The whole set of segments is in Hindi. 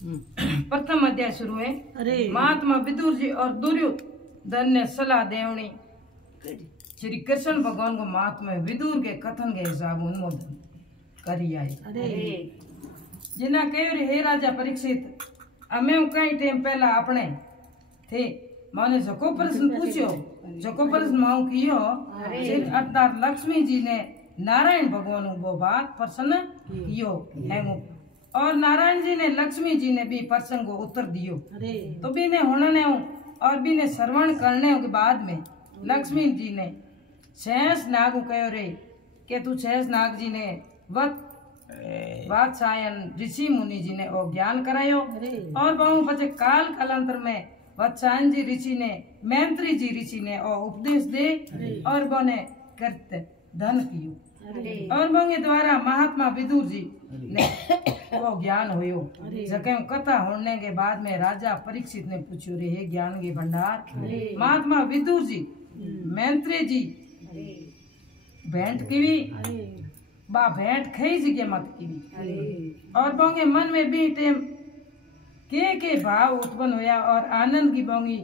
प्रथम अध्याय शुरू है। महात्मा विदुर जी और दुर्योधन ने सलाह देवनी श्री कृष्ण भगवान को महात्मा विदुर के कथन के हिसाब अनुमोदन करी आए। जिन्ना कहो हे राजा परीक्षित, अमे कई टाइम पहला अपने थे माने जको प्रश्न पूछो, जको प्रश्न माऊ कियो, अर्थात लक्ष्मी जी ने नारायण भगवान को बात प्रसन्न कियो है, और नारायण जी ने लक्ष्मी जी ने भी प्रसंग को उत्तर दियो। तो भी ने होने और भी ने श्रवण करने के बाद में लक्ष्मी जी ने शेष नाग को कहो रे के तू शेष नाग जी ने वात्सायन ऋषि मुनि जी ने वो ज्ञान करायो, और बहु पचे काल कालांतर में वात्सायन जी ऋषि ने मैत्री जी ऋषि ने वो उपदेश दे और बने करते धन कियो, और बंगे द्वारा महात्मा विदुर जी ने वो ज्ञान होयो। जके कथा होने के बाद में राजा परीक्षित ने पूछो रे हे ज्ञान के भंडार, महात्मा विदुर जी मैत्री जी भेंट की बा भेंट खई जगह मत की, और बोंगे मन में भी टेम के भाव उत्पन्न होया, और आनंद की बोंगी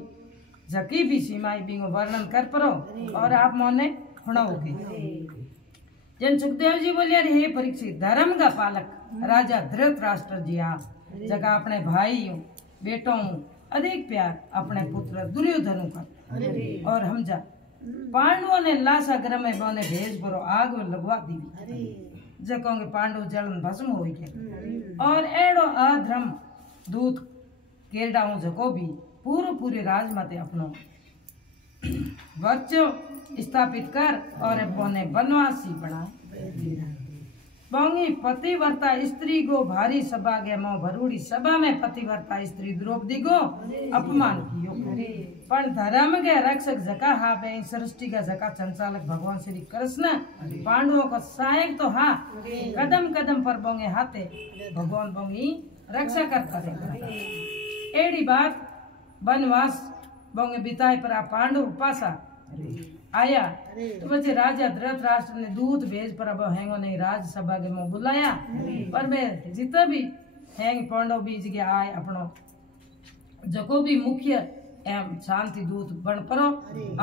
जकी भी सीमाएं बिंगो वर्णन कर परो, और आप मोने सुनाओगे। जन सुखदेव जी बोलिया हे परीक्षित, धर्म का पालक राजा धृतराष्ट्र जी आप जगह अपने भाई बेटों अधिक प्यार अपने पुत्र दुर्योधन का, और हम जा पांडवों ने लाशा ग्रह में बने भेज परो आग में लगवा दी, जकोंगे पांडव जलन भस्म हो गए, और एड़ो अधर्म दूत केरडाऊ जको भी पूरे राज माते अपनो वर्चो स्थापित कर और बने बनवासी बना। बोंगी पतिव्रता स्त्री को भारी सभा गे मो भरूड़ी सभा में पतिव्रता स्त्री द्रौपदी को अपमान कियो, पर धर्म के रक्षक जका हा बे सृष्टि का जका संचालक भगवान श्री कृष्ण पांडवों का सहायक तो हा, कदम कदम पर बोंगे हाथे भगवान बोंगी रक्षा करता रहे। एड़ी बात वनवास बोंगे बिताए पर पांडव पासा आया, तो बच्चे राजा धृतराष्ट्र ने दूत भेज पर अब हैंगो नहीं राजसभा के में बुलाया, पर मैं जितना भी हैंग पांडव बीज के आए अपनो जको भी मुख्य एवं शांति दूत बन परो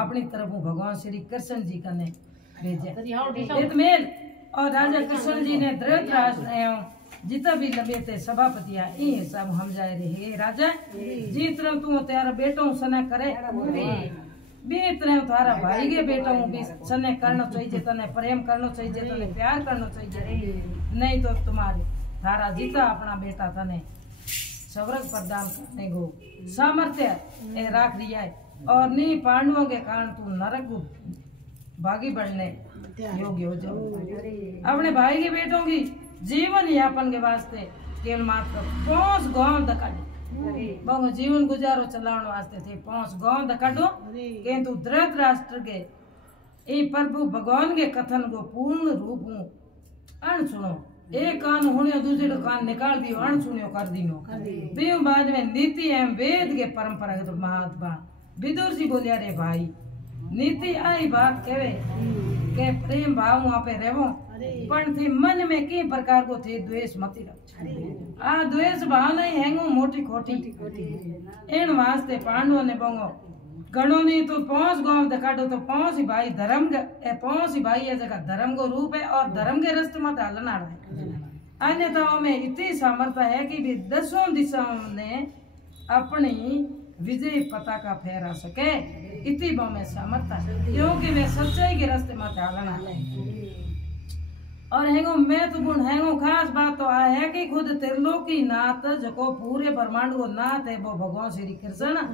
अपनी तरफ भगवान श्री कृष्ण जी का ने भेजे मेल, और राजा कृष्ण जी ने धृतराष्ट्र एवं जितना भी लगे थे सभापति ये सब हम जाए रहे राजा जी तरह तू तेरा बेटों सना करे तरह थारा भाई के बेटों भी सने करना चाहिए, तने प्रेम करना चाहिए, तने प्यार करना चाहिए, नहीं तो तुम्हारे थारा जीता अपना बेटा तने स्वर्ग प्रदान करने को सामर्थ्य राख दिया है, और नहीं पांडवों के कारण तू नरक को भागी बढ़ने योग्य हो जाओ। अपने भाई के बेटों की जीवन यापन के वास्ते केवल मात्र 5 गांव दकाडो बहु जीवन गुजारो चलाने वास्ते थे 5 गांव दकाडो, किंतु धृतराष्ट्र के ये प्रभु भगवान के कथन को पूर्ण रूप अण सुनो, एक कान होने दूसरे कान निकाल दियो अण सुनियो कर दिनो। देव बाद में नीति एवं वेद के परंपरागत महात्मा विदुर जी बोलिया रे भाई नीति आई बात कहे के प्रेम भाव वहाँ पे रहो, पण थी मन में कई प्रकार को थे द्वेष मत रख, आ द्वेष भाव नहीं हैंगो मोटी खोटी इन वास्ते पांडवों ने बोंगो गणों ने तो 5 गांव दकाटो तो 5 ही भाई धर्म के 5 ही भाई है जगह धर्म को रूप है, और धर्म के रास्ते मत हलना है। अन्यथाओं में इतनी सामर्थ्य है कि भी 10 दिशाओं ने अपनी विजय पताका फहरा सके, इतनी बो में सामर्थ्य है, क्योंकि वे सच्चाई के रास्ते मत हलना है। और हैंगो महत्वपूर्ण हैंगो खास बात तो आ है कि खुद त्रिलोकी नाथ जको पूरे ब्रह्मांड को नाथ है वो भगवान श्री कृष्ण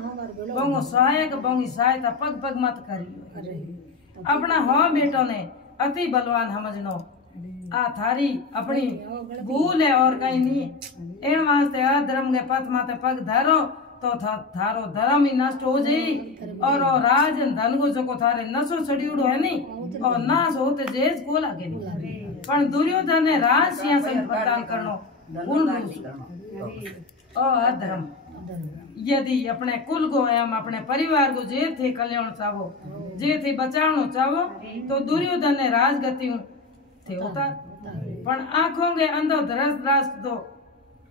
बोंगो सहायक बोंगी सहायता पग पग मत करियो, अपना हो बेटो ने अति बलवान समझनो, आ थारी अपनी भूल है और कहीं नहीं। इन वास्ते अधर्म के पथ माते पग धरो तो थारो धर्म ही नष्ट हो जाई, और राज धन को जको थारे नशो चढ़ियोड़ो है नहीं, और नाश होते जेज को लागे पण दुर्योधन ने राज सिंहासन प्रदान करनो पूर्ण और अधर्म। यदि अपने कुल को एवं अपने परिवार को जे थे कल्याण चाहो, जे थे बचावनो चाहो, तो दुर्योधन ने राजगति थे उतार, पण आंखों के अंदर धृतराष्ट्र तो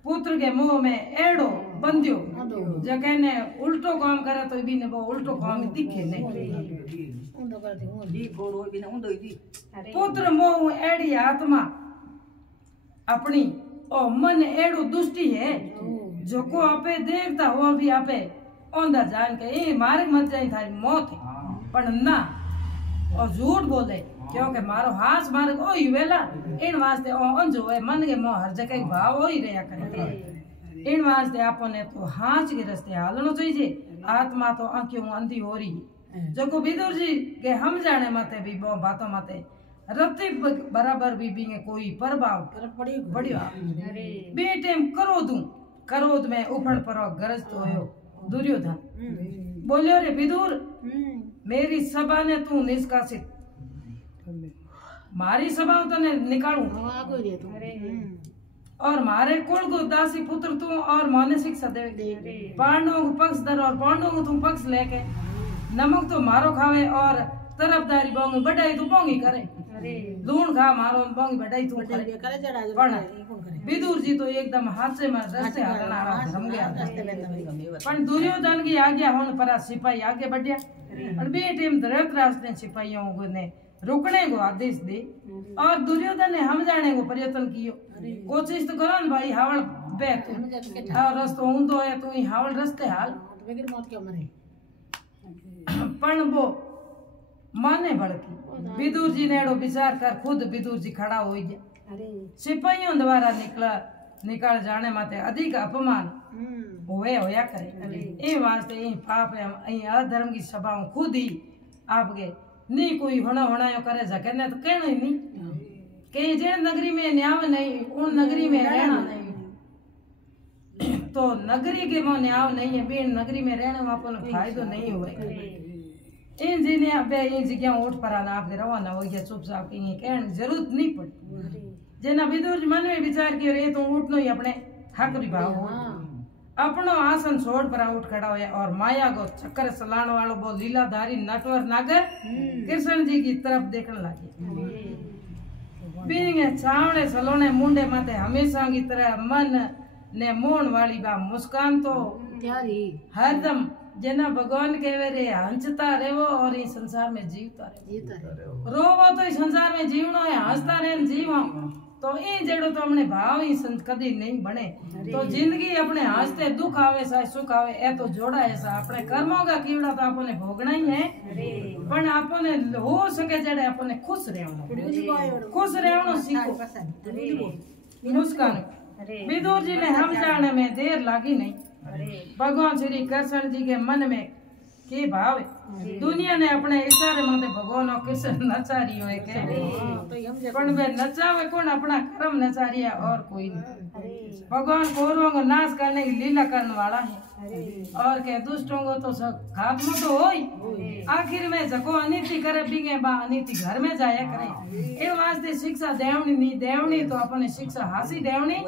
पुत्र के मुंह में एड़ो बंदियो जके ने उल्टो काम करे तो भी ने वो उल्टो काम दिखे नहीं। पुत्र मोह एड़ी आत्मा अपनी ओ मन एड़ो दुष्टि है जो को आपे देखता हो भी आपे ओंदा जान के ए मारे मत जाए थारी मौत है पर ना और झूठ बोले क्योंकि मारो हाथ मारे ओ वेला इन वास्ते ओ अंजो है मन के मोह हर जगह भाव हो ही रहा करे इन वास्ते आपने तो हाथ के रास्ते हालनो चाहिए। आत्मा तो आंखों अंधी हो रही है जो को विदुर जी के हम जाने माते भी बातों माते रत्ती बराबर भी कोई प्रभाव बढ़िया बेटे क्रोध में उफड़ पड़ो गरज तो हो दुर्योधन बोलियो रे विदुर मेरी सभा ने तू निष्कासित मारी सभा तने निकालू और मारे कुल को दासी पुत्र तू और माने शिक्षा दे पांडवों को पक्ष दर और पांडवों को तुम पक्ष लेके नमक तो मारो खावे और तरफदारी बोंगी बढ़ाई तू बोंगी करे लूण खा मारो बोंगी बढ़ाई तू करे विदुर जी तो एकदम हाथ से मार रस्ते हालना धर्म गया पर दुर्योधन की आज्ञा होने पर सिपाही आगे बढ़िया और बेटे धृतराष्ट्र ने सिपाहियों को ने रुकने को आदेश दे और दुर्योधन ने हम जाने को प्रयत्न कियो कोशिश तो करो न भाई हावल बैठ और रस्तो ऊंधो है तू हावल रस्ते हाल पण वो माने भड़की विदुर जी ने विचार कर खुद विदुर जी खड़ा हो गया सिपाहियों द्वारा निकल जाने माते अधिक अपमान होया करे ए वास्ते ए पाप है अधर्म की सभाओं खुद ही आपके नहीं कोई होना यो करे जके ने तो कहना ही नहीं कहीं जे नगरी में न्याय नहीं उन नगरी में रहना नहीं तो नगरी के में न्याय नहीं है बिन नगरी में रहने में अपन फायदो नहीं हुए इन जी ने अब इन जगह उठ पर आना आपके रवाना हो गया चुपचाप कहीं कहने जरूरत नहीं पड़ी जेना विदुर मन में विचार किया रे तो उठनो ही अपने हक विभाव हो अपनो आसन छोड़ पर उठ खड़ा होया और माया को चक्कर चलाने वालों वो लीलाधारी नटवर नागर कृष्ण जी की तरफ देखने लगे बिंगे छावड़े सलोने मुंडे माथे हमेशा की तरह मन ने मोहन वाली बा मुस्कान तो हरदम जना भगवान कहवे रे हंसता रेवो और इस संसार में जीवता रेवो रोवो तो इस संसार में जीवनो है हंसता रहे जीवो तो इन जेड़ो तो हमने भाव ही कदी नहीं बने तो जिंदगी अपने हंसते दुख आवे सा सुख आवे ए तो जोड़ा ऐसा अपने कर्मों का कीड़ा तो अपने भोगना ही है पर अपने हो सके जेड़े अपने खुश रहनो सीखो मुस्कान विदुर जी ने हम जाने में देर लगी नहीं भगवान श्री कृष्ण जी के मन में के भाव दुनिया ने अपने इशारे माते भगवान और कृष्ण नचारी हो के पण वे नचावे कौन अपना कर्म नचारिया और कोई नहीं भगवान कौरवों को नाश करने की लीला करने वाला है और के दुष्टों को तो खात्मा तो हो ही आखिर में जको अनिति करे बिंगे बा अनिति घर में जाया करे ए वास्ते शिक्षा देवनी नहीं देवनी तो अपने शिक्षा हासी देवनी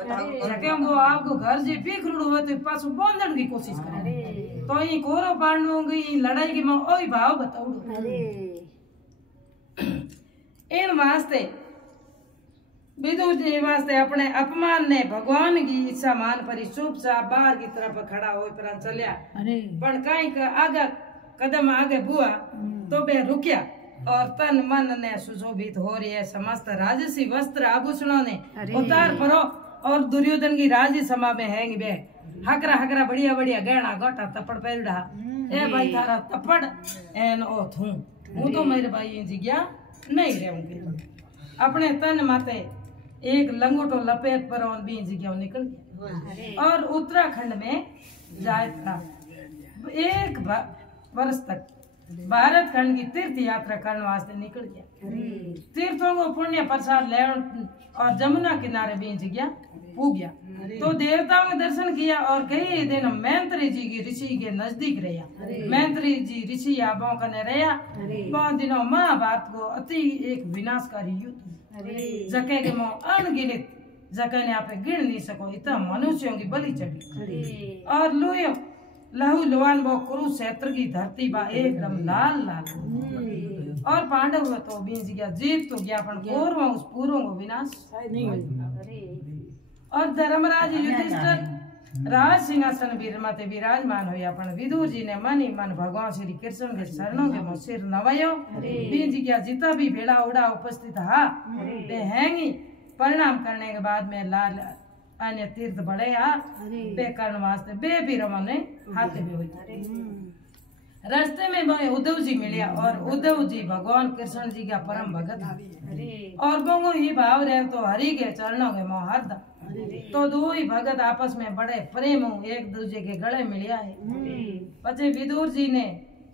जके वो आपको घर जे पीखरुड़ हो तो पास बोंदन की कोशिश करे तो ये कौरव पांडवों की लड़ाई की मैं ओई भाव बताऊं इन वास्ते विदुर जी वास्ते अपने अपमान ने भगवान की इच्छा मान पर चुपचाप बाहर की तरफ खड़ा हो पर चलिया पर कहीं का आगे कदम आगे बुआ तो बे रुकिया और तन मन ने सुशोभित हो रही है समस्त राजसी वस्त्र आभूषणों ने उतार परो और दुर्योधन की राजी सभा में है बे हकरा हकरा बढ़िया बढ़िया गहना गोटा तपड़ पैरड़ा ए भाई थारा तपड़ एन ओ थू हूं तो मेरे भाई जी गया नहीं रहूंगी अपने तन माते एक लंगोटो लपेट पर और बीज गया निकल गया और उत्तराखंड में जाए था एक वर्ष तक भारत खंड की तीर्थ यात्रा करने वास्ते निकल गया तीर्थों को पुण्य प्रसाद ले और जमुना किनारे बीज गया पू गया तो देवताओं के दर्शन किया और कई दिन मैंत्री जी की ऋषि के नजदीक रहा मैंत्री जी ऋषि आबाओं का ने रहा बहुत दिनों महाभारत को अति एक विनाशकारी युद्ध जके के मो अनगिनत जके ने आप गिन नहीं सको इतना मनुष्यों की बलि चढ़ी और लोयो लहू लुहान वो कुरुक्षेत्र की धरती बा एकदम लाल लाल और पांडव तो बीज गया जीत तो गया पर कौरवों उस पूर्वों को विनाश नहीं हुआ और धर्मराज युधिष्ठिर राज सिंहासन वीर माते विराजमान होया पण विदुर जी ने मन ही मन भगवान श्री कृष्ण के चरणों के सिर नवायो बीज क्या जितना भी भेड़ा उड़ा उपस्थित हा ते हैंगी परिणाम करने के बाद में लाल अन्य तीर्थ बड़े आ बे कर्ण वास्ते बे भी रमने हाथ भी हुई रास्ते में वो उद्धव जी मिले और उद्धव जी भगवान कृष्ण जी का परम भगत और बोंगो ये भाव रहे तो हरि के चरणों के मोह हरदा तो दो ही भगत आपस में बड़े प्रेम एक दूसरे के गले मिलिया है। पचे विदुर जी ने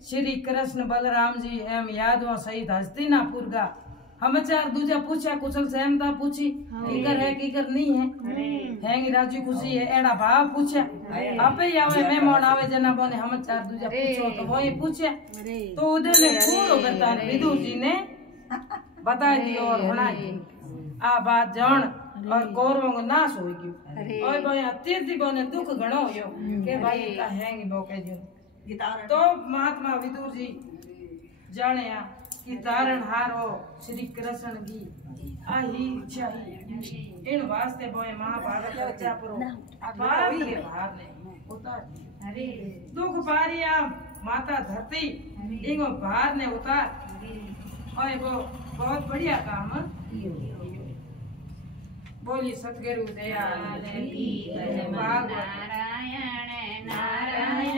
श्री कृष्ण बलराम जी एवं यादवों सहित हस्तिनापुर का समाचार दूजा पूछा कुशल सहमता पूछी कीकर है कीकर नहीं है हैंगी राजी खुशी है एड़ा भाव पूछा आपे ही आवे मैं मोड़ आवे जना बोने समाचार दूजा पूछो तो वही पूछा तो उधर ने पूरो करता विदुर जी ने बता दियो और बना आ बात जान और कौरवों को नाश हो गयो और भाई तीर्थ बोने दुख घणो होयो के भाई का हैंगी बोके जो तो महात्मा विदुर जी जाने कि तारण हारो श्री कृष्ण की आही इच्छा इन वास्ते बोए महाभारत रचा पुरो भारत के भार ने उतार दुख पारिया माता धरती इनको भार ने उतार और वो बहुत बढ़िया काम बोली सतगुरु दयाल की नारायण नारायण